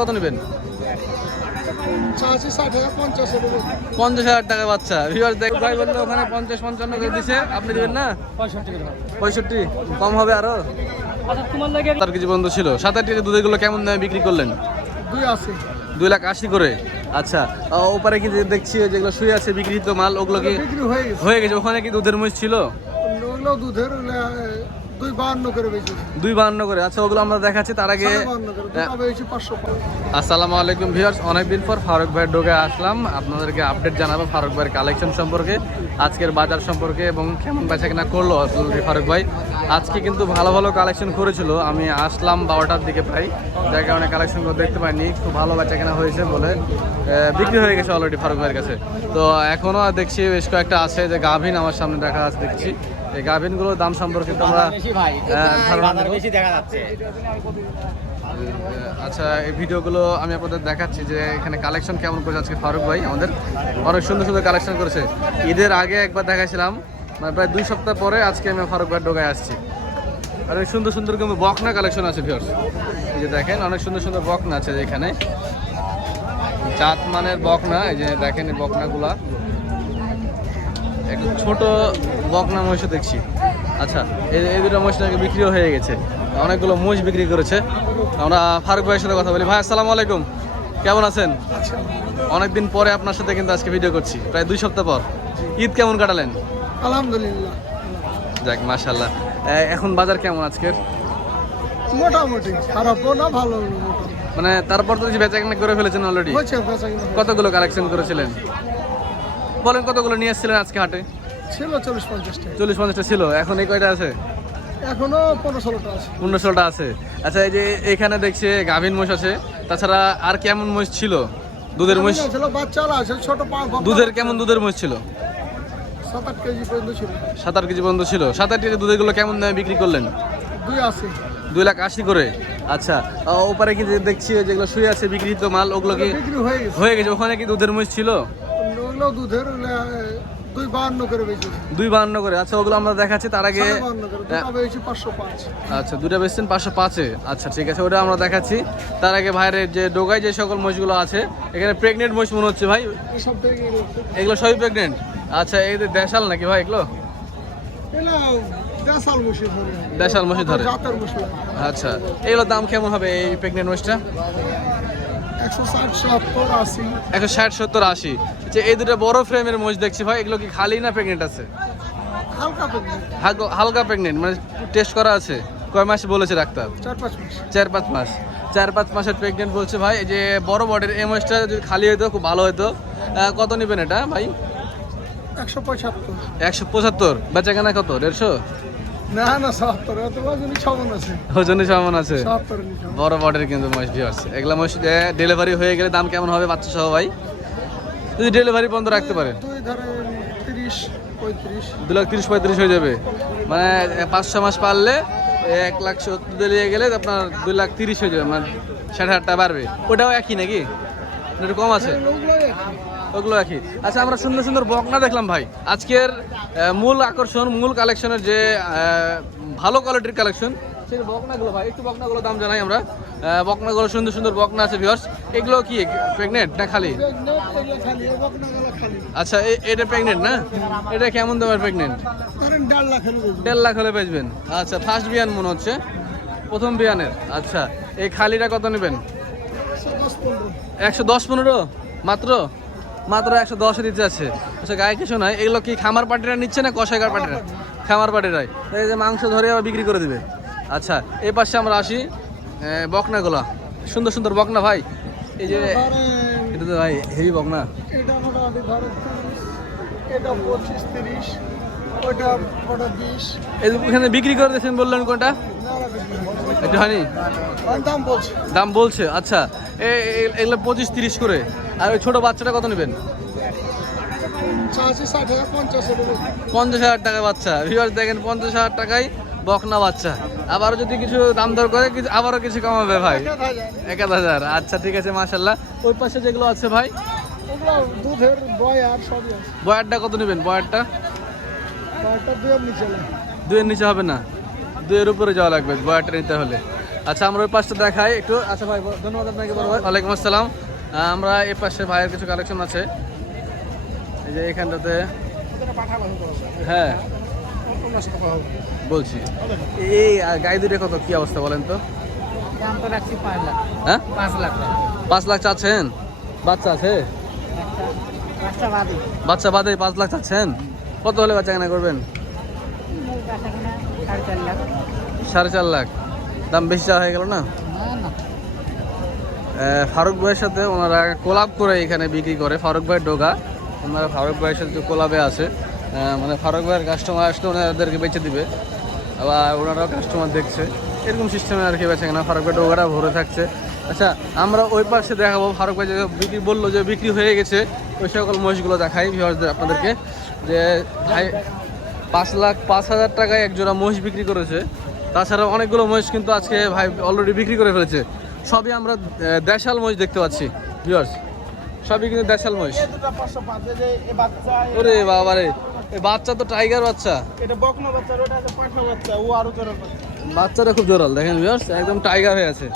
কত নেবেন? 50,000 টাকা বাচ্চা। ভিউয়ার্স দেখ ভাই বললো ওখানে 50-55 করে দিছে, আপনি দিবেন না? 65 কম হবে আরো? তার কিছু বন্ধু ছিল 7-8 কেজি দুধের গুলো কেমন দামে বিক্রি করলেন? 2,80,000 করে। আচ্ছা, ওপারে কি দেখছি যেগুলো শুয়ে আছে বিক্রিত মাল, ওগুলো কি হয়ে গেছে? ওখানে কি দুধের মহিষ ছিল? 2,52 করে। আচ্ছা, ওগুলো আমরা দেখাচ্ছি। তার আগে আসসালামু আলাইকুম ভিউয়ার্স, অনেকদিন পর ফারুক ভাইয়ের ডোকে আসলাম। আপনাদেরকে আপডেট জানাবো ফারুক ভাইয়ের কালেকশন সম্পর্কে, আজকের বাজার সম্পর্কে এবং কেমন বেচা কিনা করলো ফারুক ভাই। আজকে কিন্তু ভালো ভালো কালেকশন করেছিল। আমি আসলাম 12টার দিকে প্রায়, যার কারণে কালেকশনগুলো দেখতে পাইনি। খুব ভালো বেচা কেনা হয়েছে বলে বিক্রি হয়ে গেছে অলরেডি ফারুক ভাইয়ের কাছে। তো এখনও দেখছি বেশ কয়েকটা আছে, যে গাভিন আমার সামনে দেখা আছে দেখছি। এই গাভিনগুলোর দাম সম্পর্কে তোমরা আচ্ছা, এই ভিডিওগুলো আমি আপনাদের দেখাচ্ছি যে এখানে কালেকশন কেমন করেছে আজকে ফারুক ভাই। আমাদের অনেক সুন্দর সুন্দর কালেকশন করেছে। ঈদের আগে একবার দেখাইছিলাম, মানে প্রায় 2 সপ্তাহ পরে আজকে আমি ফারুক ভাইয়ের ডোগায় আসছি। আর অনেক সুন্দর সুন্দর কিন্তু বকনা কালেকশন আছে ভিউয়ার্স। এই যে দেখেন অনেক সুন্দর সুন্দর বকনা আছে এখানে, জাত মানের বকনা। এই যে দেখেন এই বকনাগুলা, একটু ছোট বকনা মহিষ দেখছি। আচ্ছা, এই দুটো মহিষ নাকি বিক্রিও হয়ে গেছে, অনেকগুলো মহিষ বিক্রি করেছে। আমরা ফারুক ভাইয়ের সাথে কথা বলি। ভাই আসসালামু আলাইকুম, কেমন আছেন? অনেকদিন পরে আপনার সাথে কিন্তু আজকে ভিডিও করছি, প্রায় 2 সপ্তাহ পর। ঈদ কেমন কাটালেন? আলহামদুলিল্লাহ, যাক মাশাআল্লাহ। এখন বাজার কেমন আজকের? মোটামুটি, খারাপও না ভালো। মানে তারপর তো বেচা কেনা করে ফেলেছেন অলরেডি। কতগুলো কালেকশন করেছিলেন বলেন? কতগুলো নিয়ে এসেছিলেন আজকে হাটে? ছিল 40-50টা। 40-50টা ছিল। এখন এই কয়টা আছে? এখনো 15-16টা আছে। 15-16টা আছে। আচ্ছা, এই যে এখানে দেখছি গাভিন মহিষ আছে, তাছাড়া আর কেমন মহিষ ছিল? দুধের মহিষ ছিল, বাচ্চারা আছে, ছোট দুধের কেমন দুধের মহিষ ছিল? 7-8 কেজি পর্যন্ত ছিল। 7-8 কেজি পর্যন্ত ছিল। 7-8 কেজি দুধের গুলো কেমন দামে বিক্রি করলেন? 2,80 করে। আচ্ছা, ওপারে কি দেখছি যেগুলো শুয়ে আছে বিক্রিত মাল, ওগুলো কি হয়ে গেছে? ওখানে কি দুধের মহিষ ছিল? দুধের 2,52 করে বেশি। 2,52 করে। আচ্ছা, ওগুলো আমরা দেখাচ্ছি। তার আগে 505। আচ্ছা, দুটা বেচছেন 505-এ। আচ্ছা ঠিক আছে, ওটা আমরা দেখাচ্ছি। তার আগে ভাইয়ের যে ডোগায় যে সকল মহিষগুলো আছে, এখানে প্রেগনেন্ট মহিষ মনে হচ্ছে ভাই। এগুলো সবই প্রেগনেন্ট? আচ্ছা, এই দেশাল নাকি ভাই এগুলো? দেশাল মহিষ ধরে। আচ্ছা, এগুলোর দাম কেমন হবে এই প্রেগনেন্ট মহিষটা? 160-170-80। আচ্ছা, এই দুটো বড় ফ্রেমের মহিষ দেখছি ভাই, এগুলো কি খালি না প্রেগনেন্ট আছে? হালকা প্রেগনেন্ট, মানে টেস্ট করা আছে। কয় মাস বলেছে ডাক্তার? 4-5 মাস। 4-5 মাসের প্রেগনেন্ট বলছে ভাই। এই যে বড় বডির এই মহিষটা যদি খালি হইতো খুব ভালো হতো। কত নেবেন এটা ভাই? 175। বেচা কেনা কত? 150? না 70। ওজনে সমান আছে। বড় বডির কিন্তু মহিষ ভিউয়ার্স। এগুলা মহিষ ডেলিভারি হয়ে গেলে দাম কেমন হবে বাচ্চা সহ ভাই? যদি ডেলিভারি বন্ধ রাখতে পারেন 2,30-35 হয়ে যাবে। মানে 5-6 মাস পারলে 1,70,000 দিয়ে গেলে আপনার 2,30,000 হয়ে যাবে, মানে 60,000 টাকা বাড়বে। ওটাও একই নাকি, একটু কম আছে? ওগুলো একই। আচ্ছা, আমরা সুন্দর সুন্দর বকনা দেখলাম ভাই। আজকের মূল আকর্ষণ, মূল কালেকশনের যে ভালো কোয়ালিটির কালেকশন, সেই বকনাগুলো ভাই। একটু বকনাগুলো দাম জানাই আমরা। বকনাগুলো সুন্দর সুন্দর বকনা আছে ভিউয়ার্স। এগুলো কি প্রেগনেন্ট না খালি? আচ্ছা, এটা প্রেগনেন্ট না? এটা কেমন দামের প্রেগনেন্ট? 1.5 লাখ হলে বেচবেন। আচ্ছা, ফার্স্ট বিয়ান মনে হচ্ছে, প্রথম বিয়ানের। আচ্ছা, এই খালিটা কত নেবেন? 110-15 মাত্র 110 দিতে আছে। আচ্ছা, গায়ে কিছু নাই। এগুলো কি খামার পার্টিরা নিচ্ছে না কষাইকার পার্টিরা? খামার পার্টিরাই। এই যে মাংস ধরে আবার বিক্রি করে দিবে। আচ্ছা, এই পাশে আমরা আসি, বকনাগুলা সুন্দর সুন্দর বকনা ভাই। এই যে এটা তো ভাই হেভি বকনা। এখানে বিক্রি করে দিয়েছেন বললেন, কোনটা একটু হয়নি? দাম বলছে। আচ্ছা, এগুলো 25-30 করে। আর ওই ছোট বাচ্চাটা কত নেবেন? 50,000 টাকা বাচ্চা। ভিউয়ার্স দেখেন, 50,000 টাকায় বকনা বাচ্চা। আবারও যদি কিছু দাম দর করে আবারও কিছু কমাবে ভাই। 1,000। আচ্ছা ঠিক আছে, মাশাল্লাহ। ওই পাশে যেগুলো আছে ভাই, বয়ারটা কত নেবেন? বয়ারটা 2-এর নিচে হবে না, 2-এর উপরে যাওয়া লাগবে বয়ারটা নিতে হলে। আচ্ছা আমরা ওই পাশটা দেখাই একটু। আচ্ছা ভাই ধন্যবাদ আপনাকে বড় ভাই। ওয়ালাইকুম আসসালাম। আমরা এই পাশে ভাইয়ের কিছু কালেকশন আছে, এই যে এখানটাতে। হ্যাঁ বলছি, এই গাই দুটো কত কি অবস্থা বলেন তো? দাম তো রাখছি 5 লাখ। হ্যাঁ 5 লাখ। 5 লাখ চাচ্ছেন? বাচ্চা আছে? বাচ্চা বাদে। বাচ্চা বাদে 5 লাখ চাচ্ছেন? কত হলে বাচ্চা কেনা করবেন? বাচ্চা কিনা 4.5 লাখ। 4.5 লাখ দাম বেশি চাওয়া হয়ে গেল না? না না। ফারুক ভাইয়ের সাথে ওনারা কোলাব করে এখানে বিক্রি করে। ফারুক ভাইয়ের ডোগা, ওনারা ফারুক ভাইয়ের সাথে যে কোলাবে আছে, মানে ফারুক ভাইয়ের কাস্টমার আসলে ওনাদেরকে বেচে দিবে, আবার ওনারাও কাস্টমার দেখছে, এরকম সিস্টেমে আর কি বেচে কেনা। ফারুক ভাই ডোগাটা ভরে থাকছে। আচ্ছা আমরা ওই পাশে দেখাবো, ফারুক ভাই যে বিক্রি বললো যে বিক্রি হয়ে গেছে, ওই সকল মহিষগুলো দেখাই ভিউয়ার্সদের আপনাদেরকে। যে ভাই 5,05,000 টাকায় এক জোড়া মহিষ বিক্রি করেছে। তাছাড়া অনেকগুলো মহিষ কিন্তু আজকে ভাই অলরেডি বিক্রি করে ফেলেছে। সবই আমরা দেশাল মহিষ দেখতে পাচ্ছি ভিউয়ার্স, সবই কিন্তু দেশাল মহিষ। ওরে বাবা রে, এই বাচ্চা তো টাইগার বাচ্চা। এটা বকনা বাচ্চা, ওটা আছে পাঠা বাচ্চা, ও আরো জোরে বাচ্চা। বাচ্চাটা খুব জোরাল, দেখেন ভিউয়ার্স, একদম টাইগার হয়ে আছে,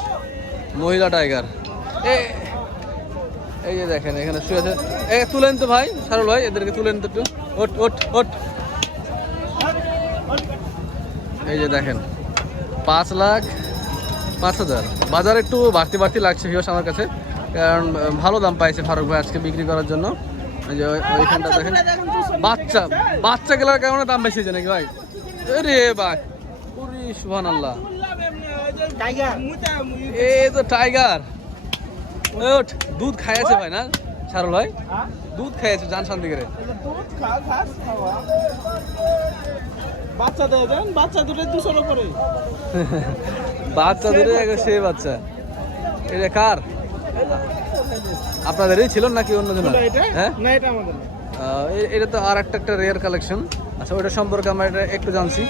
মহিলা টাইগার। এই যে দেখেন এখানে শুয়ে আছে। তুলেন তো ভাই, সারুল ভাই, এদেরকে তুলেন তো একটু। ওট ওট ওট। এই যে দেখেন 5,05,000। বাজার একটু বাড়তি বাড়তি লাগছে ভিউয়ার্স আমার কাছে, কারণ ভালো দাম পাইছে ফারুক ভাই আজকে বিক্রি করার জন্য। এই যে ওইখানটা দেখেন বাচ্চা, বাচ্চা গেলার কারণে দাম বেশি হয়েছে নাকি ভাই? রে ভাই, পুরি সুবহানাল্লাহ, এ তো টাইগার। ওঠ, দুধ খাইছে ভাই না সারুল ভাই? দুধ খাইছে জান শান্তি করে। বাচ্চা দেয় দেন, বাচ্চা দুটো 200 করে। বাচ্চা দুটো সে বাচ্চা। এটা কার? আপনাদেরই ছিল নাকি অন্য জন? হ্যাঁ না, এটা আমাদের না। এটা তো আর একটা রেয়ার কালেকশন। আচ্ছা ওইটা সম্পর্কে আমরা এটা একটু জানছি।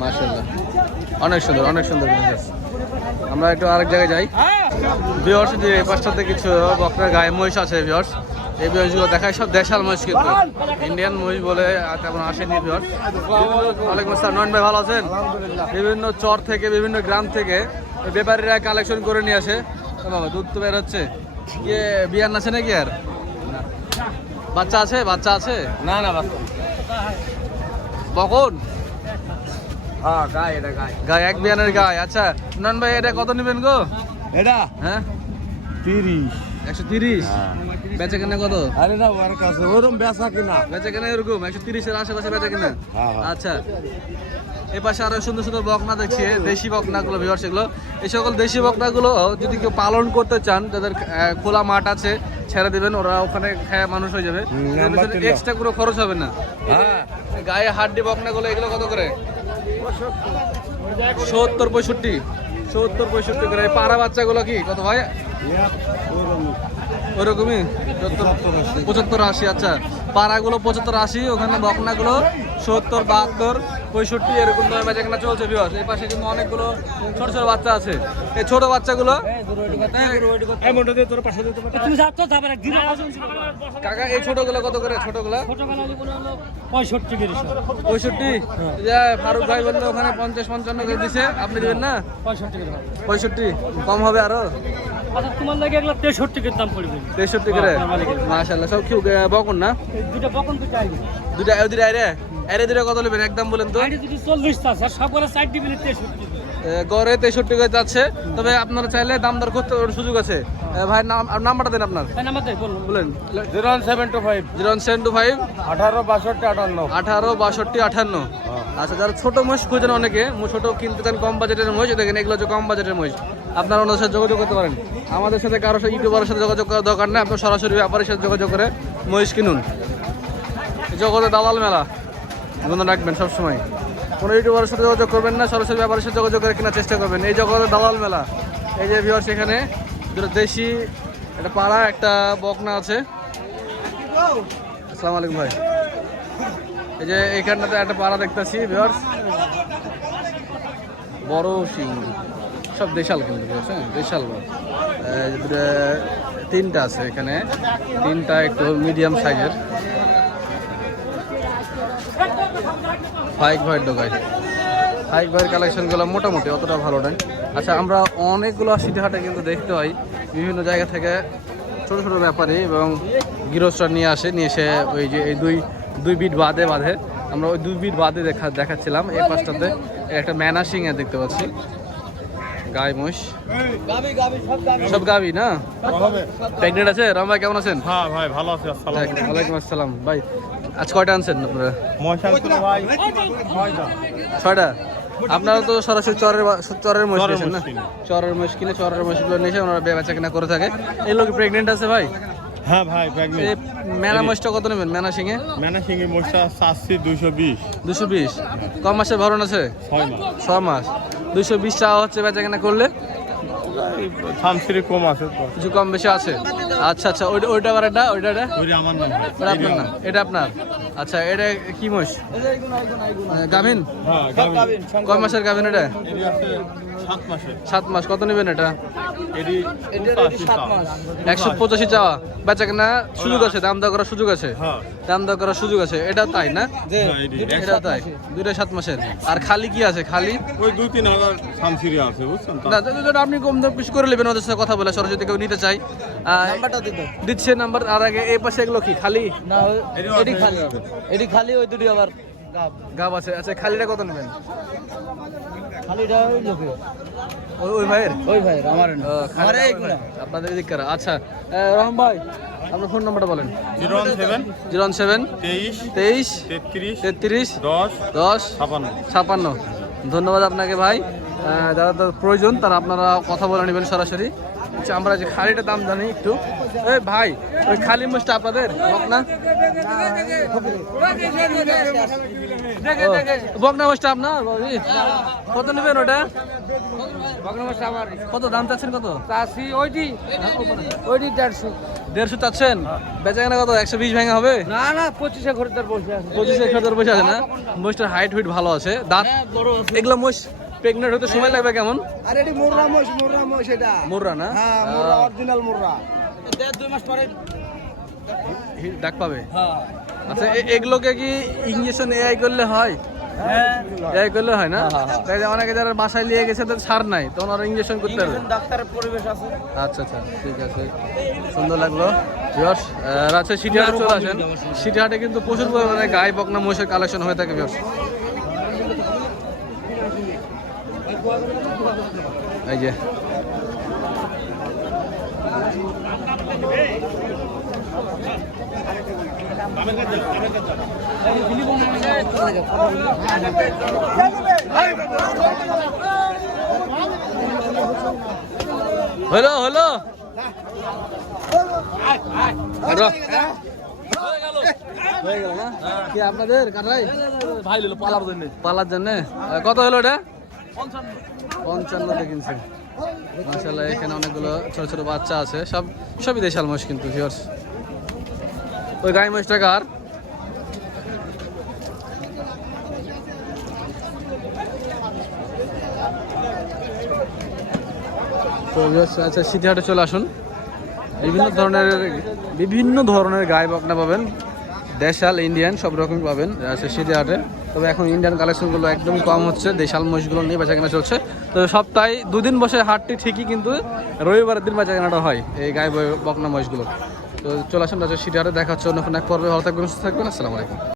মাশাআল্লাহ, অনেক সুন্দর, অনেক সুন্দর জিনিস। আমরা একটু আরেক জায়গায় যাই। ভিউয়ার্স যে এই পাশটাতে কিছু বকনার গায়ে মহিষ আছে ভিউয়ার্স, এই মহিষগুলো দেখায় সব দেশাল মহিষ, কিন্তু ইন্ডিয়ান মহিষ বলে তেমন আসেনি ভিউয়ার্স। ওয়ালাইকুম আসসালাম, নয়ন ভাই ভালো আছেন? বিভিন্ন চর থেকে, বিভিন্ন গ্রাম থেকে ব্যাপারীরা কালেকশন করে নিয়ে আসে। বাবা দুধ তো বের হচ্ছে, ইয়ে বিয়ান আছে নাকি? আর বাচ্চা আছে? বাচ্চা আছে? না না বাচ্চা। বকন হ্যাঁ গায়, এটা গায়। গায়ে, এক বিয়ানের গায়ে। আচ্ছা নয়ন ভাই এটা কত নেবেন গো? এটা হ্যাঁ 30। 130। বেচা কেনা কত? আরে না ওর কাছে ওরকম বেচা কিনা। বেচা কেনা এরকম 130-এর আশেপাশে বেচা কেনা। হ্যাঁ। আচ্ছা এ পাশে আরো সুন্দর সুন্দর বকনা দেখছি, দেশি বকনাগুলো ভিউয়ার্স। এগুলো, এই সকল দেশি বকনাগুলো যদি কেউ পালন করতে চান, যাদের খোলা মাঠ আছে, ছেড়ে দিবেন, ওরা ওখানে খায় মানুষ হয়ে যাবে, এক্সট্রা কোনো খরচ হবে না। হ্যাঁ গায়ে হাড্ডি বকনাগুলো এগুলো কত করে? 70-65। 70-65 করে। এই পাড়া বাচ্চাগুলো কি কত ভাই? ওরকমই 75-80। আচ্ছা পাড়াগুলো 75-80, ওখানে বকনাগুলো 70-72-65 এরকম দামে বেচা কেনা চলছে ভিউয়ার্স। এই পাশে কিন্তু অনেকগুলো ছোট ছোট বাচ্চা আছে। এই ছোট বাচ্চাগুলো কাকা, এই ছোটগুলো কত করে? ছোটগুলো 65। ফারুক ভাই বললো ওখানে 50-55 করে দিছে, আপনি দিবেন না? 65 কম হবে আরো? তোমার লাগে 63 এর দাম পড়বে। 63 করে। মাশাআল্লাহ, সব কি বকন না? দুটো বকন দুটো আইবে। দুটা দুটা আইরে আইরে দুটা কত নেবেন একদম বলেন তো? আইডি যদি 40 টা স্যার, সব করে 60 দিবেন 63। গড়ে 63 করে যাচ্ছে, তবে আপনারা চাইলে দাম দর করতে সুযোগ আছে। ভাই নাম্বারটা দেন আপনার। তাই নাম্বার দেই বলুন। বলেন। 0725 0725 186258। 186258। আচ্ছা যারা ছোট মহিষ খোঁজেন অনেকে, ছোট কিনতে চান কম বাজেটের মহিষ, দেখেন এগুলো হচ্ছে কম বাজেটের মহিষ। আপনারা ওনাদের সাথে যোগাযোগ করতে পারেন। আমাদের সাথে কারোর সাথে ইউটিউবারের সাথে যোগাযোগ করার দরকার নেই, আপনার সরাসরি ব্যাপারীর সাথে যোগাযোগ করে মহিষ কিনুন। জগতে দালাল মেলা মনে রাখবেন সবসময়, কোনো ইউটিউবারের সাথে যোগাযোগ করবেন না, সরাসরি ব্যাপারীর সাথে যোগাযোগ করে কেনার চেষ্টা করবেন। এই জগতে দালাল মেলা। এই যে ভিউয়ার্স এখানে দুটো দেশি, একটা পাড়া, একটা বকনা আছে। আসসালামু আলাইকুম ভাই। এই যে এইখানটাতে একটা পাড়া দেখতেছি ভিউয়ার্স, বড় সিং, সব দেশাল কিন্তু ভিউয়ার্স, হ্যাঁ দেশাল বড়। তিনটা আছে এখানে, তিনটা একটু মিডিয়াম সাইজের। ফাইক ভাইয়ের দোকান, হাইক ভাইয়ের কালেকশনগুলো মোটামুটি অতটা ভালো নয়। আচ্ছা, আমরা অনেকগুলো সিটি হাটে কিন্তু দেখতে পাই বিভিন্ন জায়গা থেকে ছোট ছোট ব্যাপারী এবং গৃহস্থরা নিয়ে আসে, নিয়ে এসে ওই যে এই দুই বিট বাঁধে আমরা ওই 2 বিট বাঁধে দেখাচ্ছিলাম। এই পাশটাতে একটা ম্যানাসিং এ দেখতে পাচ্ছি গাই মোষ, সব গাবি না? প্রেগনেন্ট আছে? রাম ভাই কেমন আছেন? হ্যাঁ ভাই ভালো আছে। আসসালামু আলাইকুম। ওয়ালাইকুম আসসালাম ভাই। আজ কয়টা আনছেন আপনারা? মশাল তো ভাই 6টা। আপনারা তো সরাসরি চরের মোষ দিয়েছেন না? মোষ কিনে। চরের মোষ কিনে চরের মোষগুলো নিয়ে এসে ওনারা বেচা কেনা করে থাকে। এই লোক প্রেগনেন্ট আছে ভাই? হ্যাঁ ভাই এই প্রেগন্যান্ট। মেনা মোষটা কত নেবেন? মেনা সিংয়ে মেনা সিংহে মশা 720 220। কম মাসের ভরণ আছে? 6 মাস। 6 মাস। 220 চাওয়া হচ্ছে বেচা কেনা করলে? থামসিরি কম আছে তো। কিছু কম বেশি আছে। আচ্ছা আচ্ছা, ওইটা আবার এটা ওইটা ওই আমার নাম। ওটা আপনার না? এটা আপনার। আচ্ছা, এটা কি মোষ? গাভিন? হ্যাঁ গাবিন। কয় মাসের গাভিন এটা? এডি আছে 7 মাসে। 7 মাস। কত নেবেন এটা? এডি 7 মাস। 185 চাওয়া। বেচা কেনা সুযোগ আছে, দাম দর করার সুযোগ আছে। হ্যাঁ দাম দর করার সুযোগ আছে। এটা তাই না? এডি এটা তাই। 2-7 মাসের। আর খালি কি আছে? খালি ওই 2-3 হাজার থামসিরি আছে বুঝছেন তো। না, যদি আপনি কম দাম পিস করে নেবেন, ওদের সাথে কথা বলে সরাসরি যদি কেউ নিতে চাই। দিচ্ছে নাম্বার। আর আগে এই পাশে এগুলো কি খালি? না এটি খালি, এটি খালি, ওই দুটি আবার গাব আছে। আচ্ছা, খালিটা কত নেবেন? খালিটা ওই লোকে, ওই ভাইয়ের? ওই ভাই আমার খালিটা ওই ভাই। আপনাদের এদিক কারা? আচ্ছা, রহম ভাই আপনার ফোন নাম্বারটা বলেন। 017 07 23 23 33 33 10 10 56। 56। ধন্যবাদ আপনাকে ভাই। যারা তার প্রয়োজন তারা আপনারা কথা বলে নেবেন সরাসরি। আচ্ছা, আমরা যে খালিটার দাম জানি একটু। এই ভাই, ওই খালি মোষটা আপনাদের বকনা? বকনা মোষটা আপনার? কত নেবেন ওটা? কত দাম চাচ্ছেন? কত? ওইটি 150। 150 চাচ্ছেন? বেচা কেনা কত? 120 ভাঙা হবে? না না 25-এ খরিদ্দার বসে আছে। 25 খরচ বসে আছে না? মোষটার হাইট হুইট ভালো আছে, দাঁত। এগুলো মোষ প্রেগনেন্ট হতে সময় লাগবে কেমন? আরে এটি মুররা মোষ এটা। মুররা না? হ্যাঁ মুররা, অরিজিনাল মুররা। 1.5-2 মাস পরে ডাক পাবে। হ্যাঁ আচ্ছা, এগুলোকে কি ইঞ্জেকশন এআই করলে হয়? এআই করলে হয় না? তাই যে অনেকে যারা বাসায় নিয়ে গেছে তাদের সার নাই, তখন ওরা ইঞ্জেকশন করতে হবে। ডাক্তারের পরিবেশ আছে। আচ্ছা আচ্ছা, ঠিক আছে, সুন্দর লাগলো। ভিউয়ার্স, রাজশাহী সিটি হাটে চলে আসেন। সিটি হাটে কিন্তু প্রচুর পরিমাণে গাই বকনা মহিষের কালেকশন হয়ে থাকে ভিউয়ার্স। এই যে হলো হলো হয়ে গেল না? কি আপনাদের কাটাই ভাই হলো পালার জন্য? কত হলো এটা? 55 কিনছে। মাশাআল্লাহ, এখানে অনেকগুলো ছোট ছোট বাচ্চা আছে, সবই দেশাল মোষ কিন্তু ভিউয়ার্স। ওই গাই মোষটা কার? তো ভিউয়ার্স, আচ্ছা সিটি হাটে চলে আসুন। বিভিন্ন ধরনের গাই বকনা পাবেন, দেশাল ইন্ডিয়ান সব রকম পাবেন আচ্ছা সিটি হাটে। তবে এখন ইন্ডিয়ান কালেকশনগুলো একদমই কম হচ্ছে, দেশাল মহিষগুলো নিয়ে বেচা কেনা চলছে। তো সপ্তাহে 2 দিন বসে হাটটি ঠিকই, কিন্তু রবিবারের দিন বেচা কেনাটা হয় এই গাই বকনা মহিষগুলো। তো চলে আসুন রাজশাহী সিটি হাটে। দেখা হচ্ছে অন্য কোনো এক পর্বে। ভালো থাকবেন, সুস্থ থাকবেন। আসসালামু আলাইকুম।